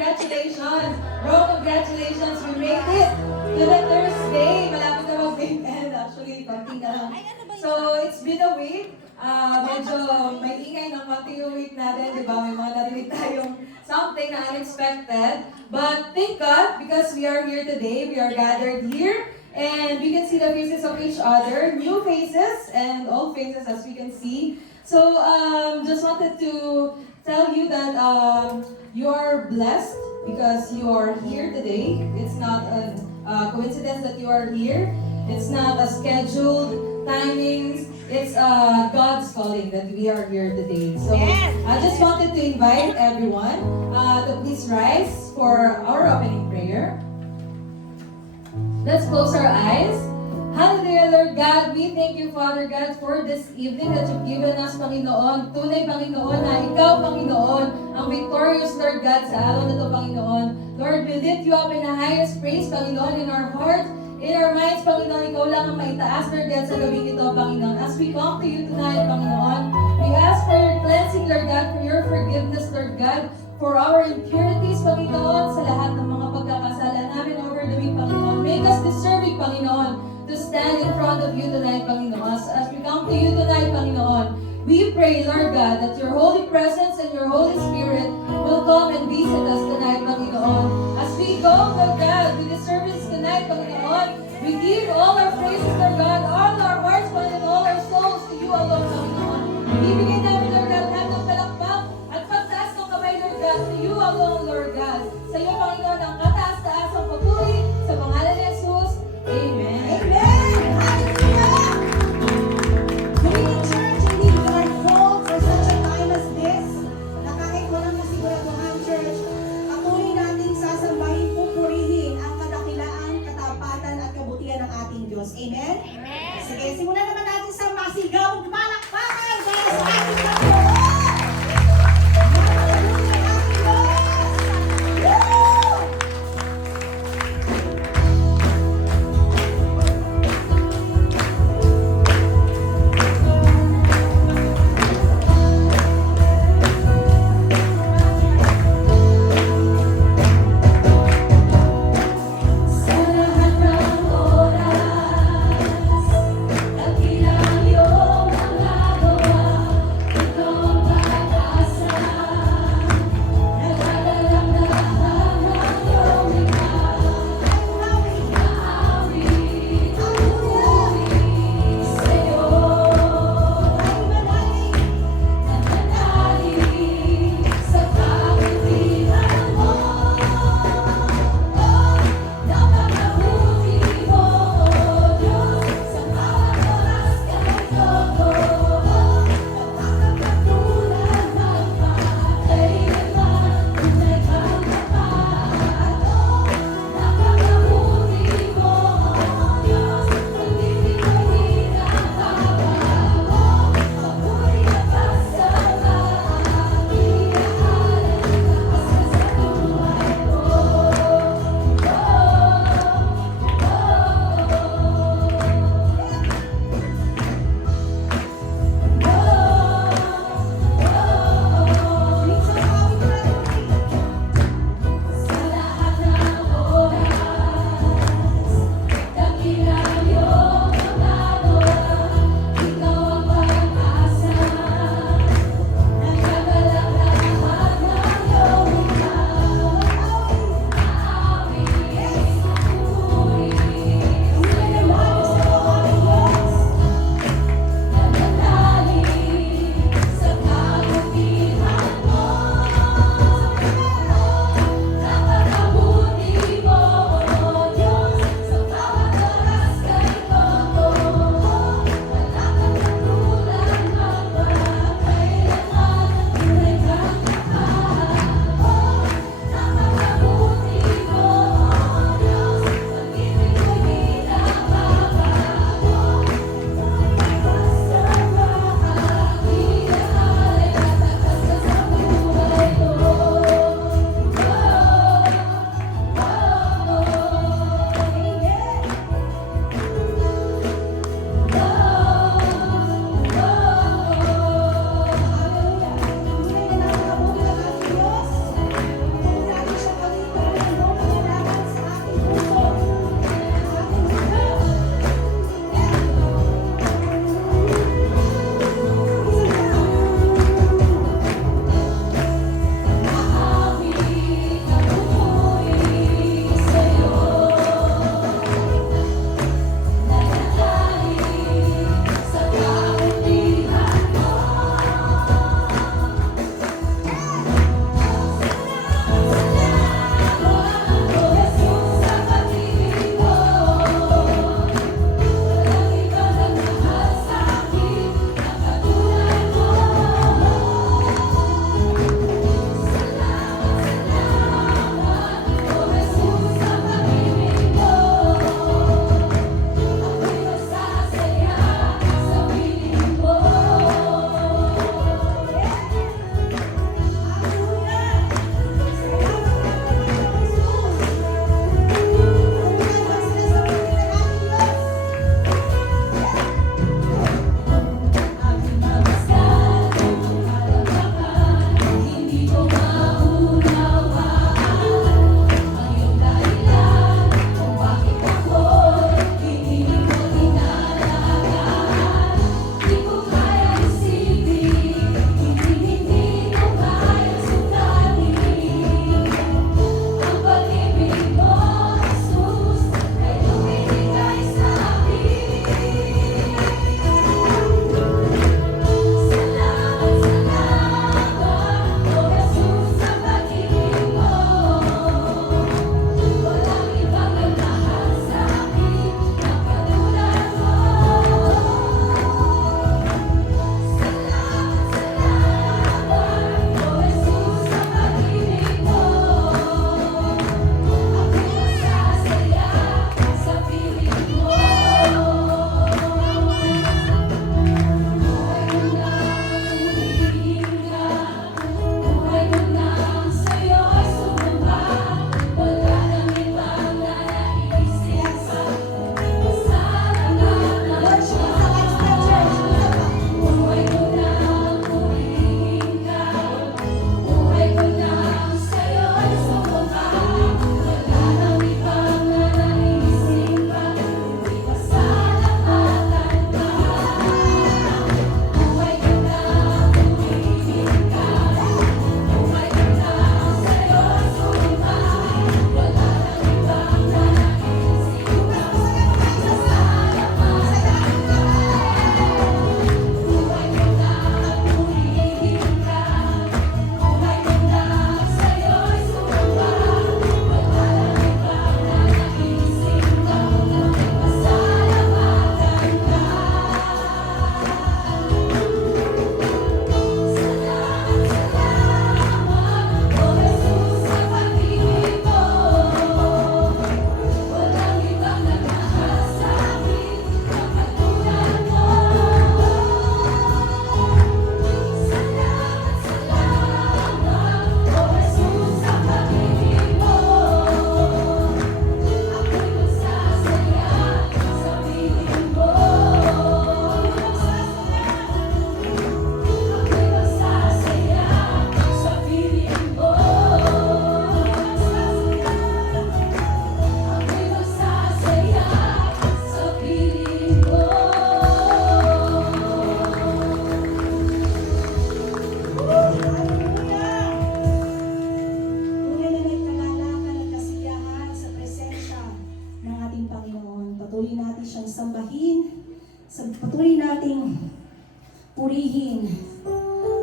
congratulations! Bro, congratulations! We made it to the Thursday. Malapit na mag-weekend. Actually, konti na lang. So, it's been a week. Medyo may ingay ng konti yung week natin, di ba? May mga narinig tayong something na unexpected. But thank God, because we are here today, we are gathered here, and we can see the faces of each other, new faces and old faces as we can see. So, just wanted to tell you that you are blessed because you are here today. It's not a coincidence that you are here. It's not a scheduled timings. It's God's calling that we are here today. So I just wanted to invite everyone to please rise for our opening prayer. Let's close our eyes. Hallelujah, Lord God. We thank you, Father God, for this evening that you've given us, Panginoon. Tunay, Panginoon, na ikaw, Panginoon, ang victorious, Lord God, sa araw na ito, Panginoon. Lord, we lift you up in the highest praise, Panginoon, in our heart, in our minds, Panginoon. Ikaw lang ang maitaas, Lord God, sa gabing ito, Panginoon. As we come to you tonight, Panginoon, we ask for your cleansing, Lord God, for your forgiveness, Lord God, for our impurities, Panginoon, sa lahat ng mga pagkakasala namin over the week, Panginoon. Make us deserving, Panginoon, to stand in front of you tonight, Panginoon. So as we come to you tonight, Panginoon, we pray, Lord God, that your holy presence and your Holy Spirit will come and visit us tonight, Panginoon. As we go, Lord God, with the service tonight, Panginoon, we give all our praises, Lord God, all our hearts, Panginoon, all our souls to you alone, Panginoon. Ibigay namin, Lord God, lahat ng palakpak at pagtaas ng kamay, Lord God, to you alone, Lord God. Sa iyo, Panginoon, ang kataas-taas ang papuri sa pangalan ni Jesus. Amen. Amen! Hallelujah! Believing church, hindi our fault for such a time as this, na kahit walang kasiguraduhan, church, patuloy nating sasambahin, pupurihin ang kadakilaan, katapatan at kabutihan ng ating Diyos. Amen? Amen. Sige, simulan naman natin sa masigaw, palakpakan para sa ating Panginoon! Hallelujah! Ating Diyos! Woo! Patuloy nating purihin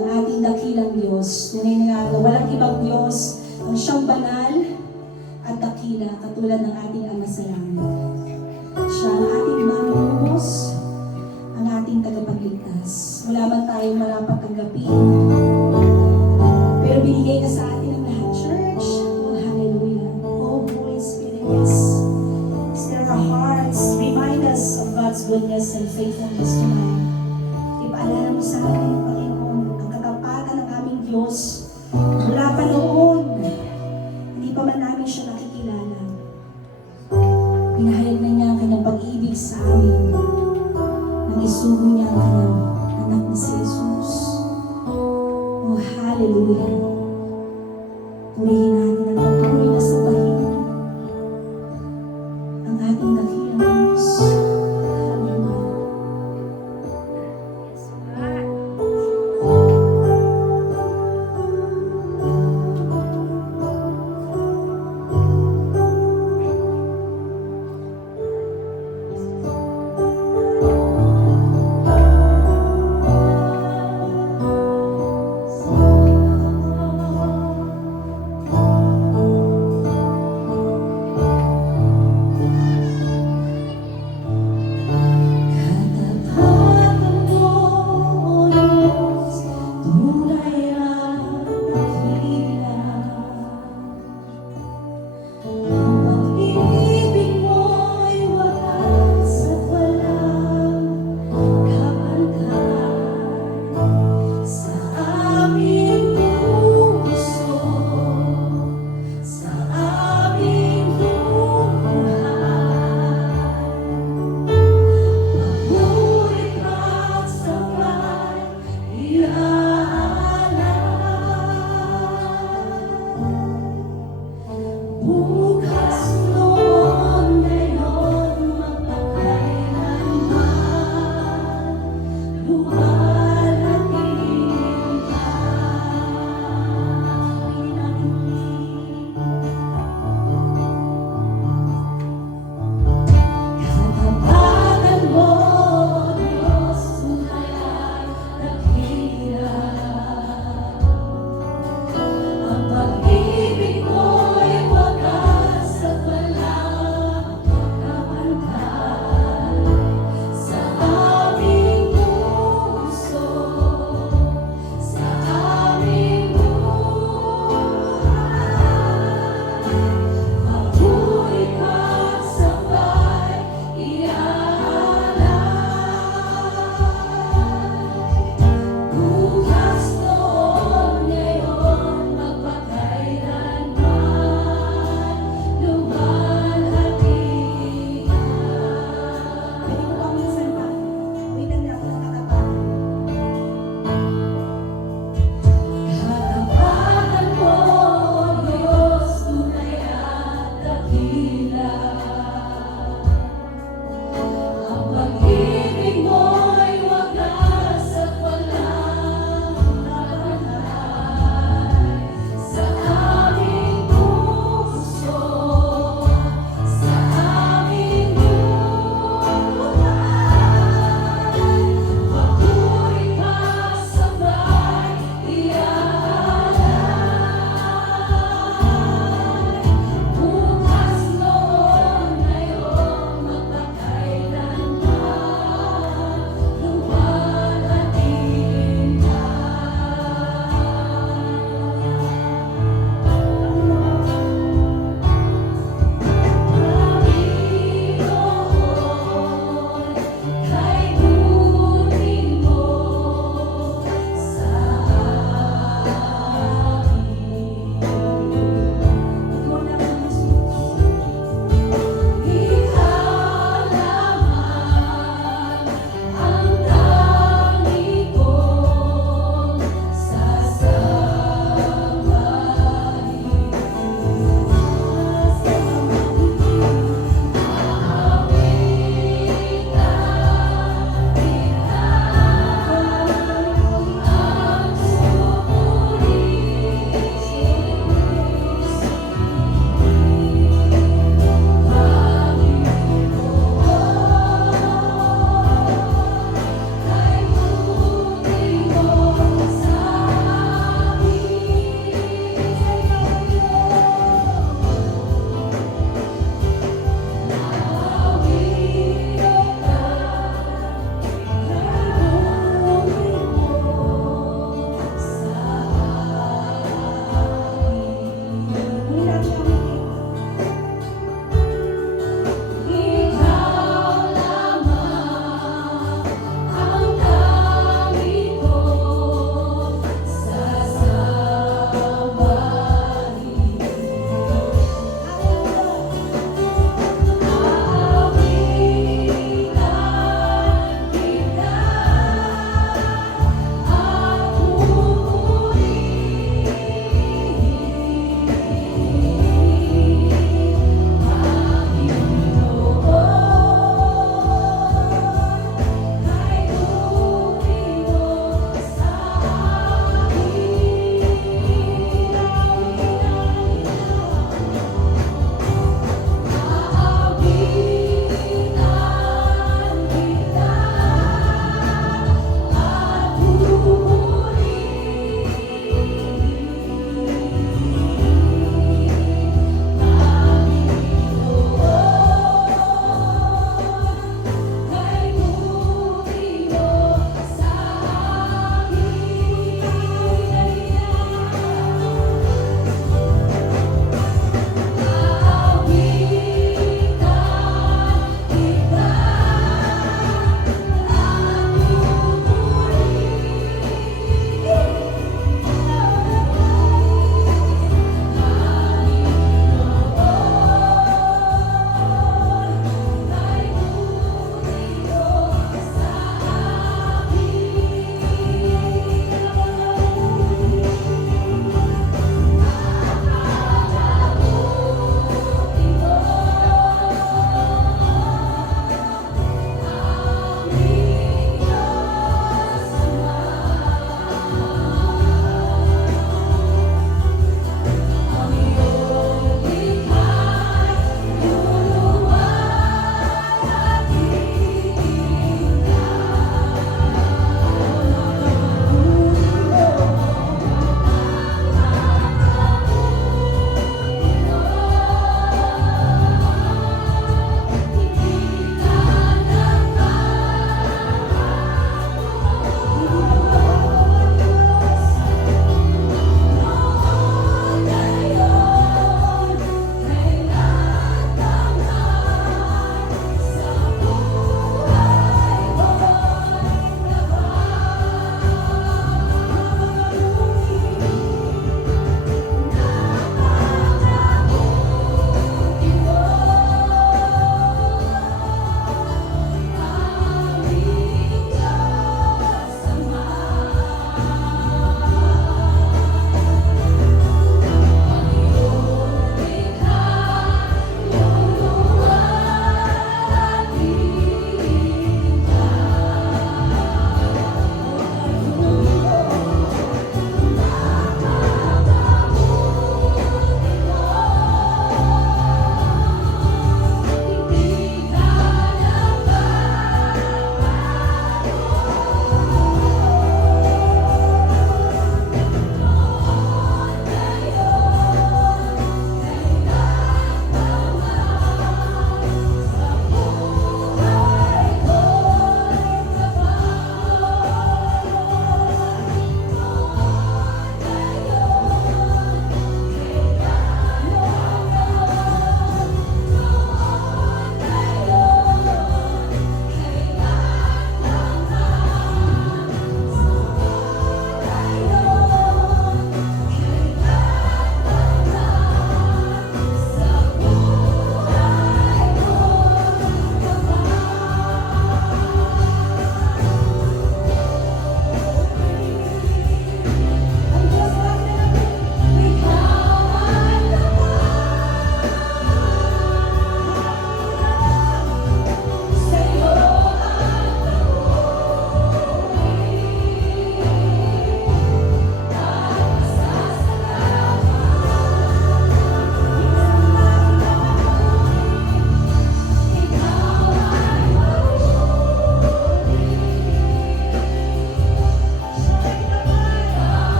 ang ating dakilang Diyos. Tunay na nga na walang ibang Diyos ang siyang banal at dakila katulad ng ating Ama sa langit. Siya ang ating Manunubos, ang ating tagapagligtas. Wala man tayong marapat tanggapin, pero binigay ka sa atin ang lahat, church. Oh, hallelujah. Oh, Holy Spirit, yes. Stir our hearts. Remind us of God's goodness and faithfulness tonight. Ipaalala mo sa amin, Panginoon, ang katapatan ng aming Diyos. Mula pa noon, hindi pa man namin siya nakikilala. Pinahayag na niya ang kanyang pag-ibig sa amin. Nang isugo niya ang kanyang anak na si Jesus. Oh, hallelujah. Purihin natin ang patuloy na sabahin ang ating dakilang Diyos. Hallelujah. Katapatan mo, O Diyos, tunay ang dakila. Ang pag-ibig mo'y wagas at walang kapantay sa aming puso, sa aming buhay. Pag-ulit at sabay iaalay. Bukas noon, ngayon, magpakailanman, lumalating ka. Katapatan mo, Diyos, tunay ay dakila. Ang pag-ibig mo'y wagas at walang kapantay sa aming puso, sa aming buhay. Pag-ulit at sabay iaalay. Bukas noon, ngayon, magpakailanman,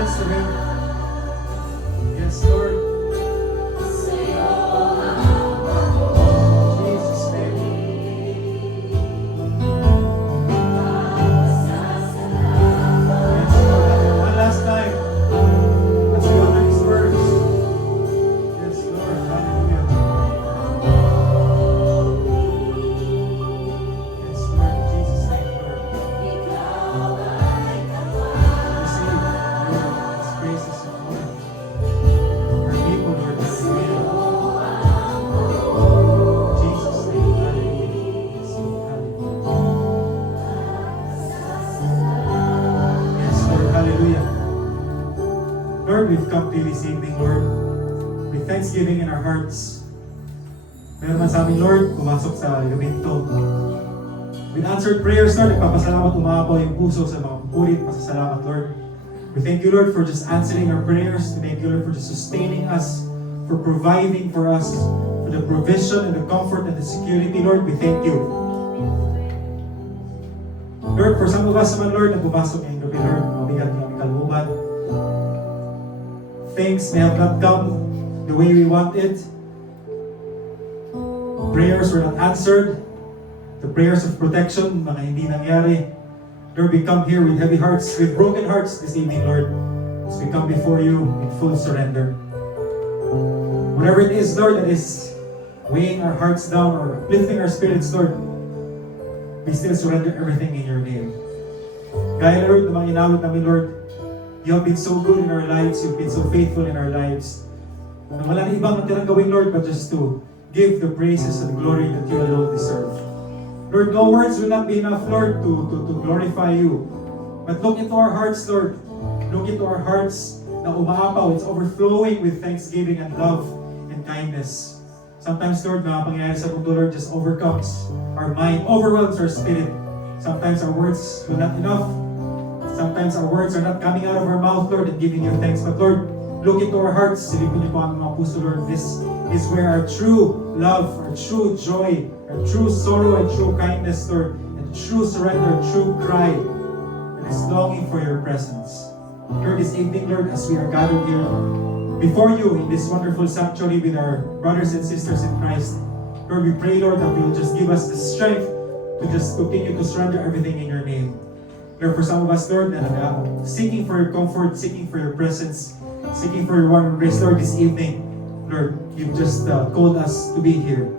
presence to Him. Yes, Lord. Jesus' name. Yes, Lord. One last time. Let's be under His words. Yes, Lord. Hallelujah. Yes, Lord. In Jesus' name, Lord. Receive His praises and glory. Our people, Lord, hallelujah. In Jesus' name, hallelujah. Yes, Lord, hallelujah. Yes, Lord, hallelujah. Lord, we've come to you this evening, Lord, with thanksgiving in our hearts. Meron man sa amin, Lord, pumasok sa gabing to. With answered prayers, Lord, nagpapasalamat, umapaw yung puso sa mga pupurit, pasasalamat, Lord. We thank you, Lord, for just answering our prayers. We thank you, Lord, for just sustaining us, for providing for us, for the provision and the comfort and the security, Lord. We thank you. Lord, for some of us naman, Lord, na pumasok ngayong gabi, Lord, mabigat ng aming kalooban. Things may have not come the way we want it. Prayers were not answered. The prayers of protection, mga hindi nangyari. Lord, we come here with heavy hearts, with broken hearts this evening, Lord, as we come before you in full surrender. Whatever it is, Lord, that is weighing our hearts down or uplifting our spirits, Lord, we still surrender everything in your name. Kaya, Lord, na mga inawit namin, Lord, you have been so good in our lives, you've been so faithful in our lives. Na wala na ibang natirang gawin, Lord, but just to give the praises and glory that you alone deserve. Lord, no words will not be enough, Lord, to glorify you. But look into our hearts, Lord. Look into our hearts na umaapaw. It's overflowing with thanksgiving and love and kindness. Sometimes, Lord, mga pangyayari sa mundo, Lord, just overcomes our mind, overwhelms our spirit. Sometimes our words will not enough. Sometimes our words are not coming out of our mouth, Lord, and giving you thanks. But Lord, look into our hearts. Silipin niyo po ang mga puso, Lord. This is where our true love, our true joy, our true sorrow and true kindness, Lord, and true surrender, true cry, and is longing for your presence. Lord, this evening, Lord, as we are gathered here before you in this wonderful sanctuary with our brothers and sisters in Christ, Lord, we pray, Lord, that you will just give us the strength to just continue to surrender everything in your name. Lord, for some of us, Lord, that are seeking for your comfort, seeking for your presence, seeking for your warm embrace, Lord, this evening, Lord, you've just called us to be here.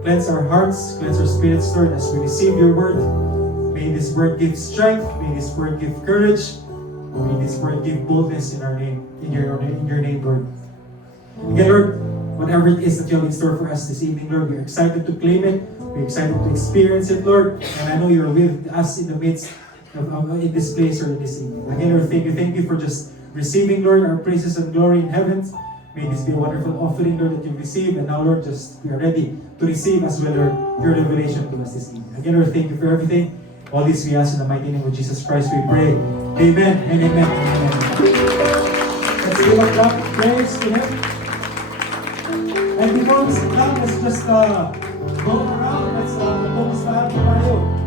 Cleanse our hearts, cleanse our spirits, Lord, as we receive your word. May this word give strength, may this word give courage, may this word give boldness in our name, in your name, Lord. Again, Lord, whatever it is that you have in store for us this evening, Lord, we're excited to claim it, we're excited to experience it, Lord, and I know you're with us in the midst of in this place or in this evening. Again, Lord, thank you for just receiving, Lord, our praises and glory in heavens. May this be a wonderful offering, Lord, that you've received. And now, Lord, just we are ready to receive as well, Lord, your revelation to us this evening. Again, Lord, thank you for everything. All this we ask in the mighty name of Jesus Christ, we pray. Amen and amen. Amen. Let's give a clap of praise to Him. And before we sit down, let's just go around. Let's focus tayo.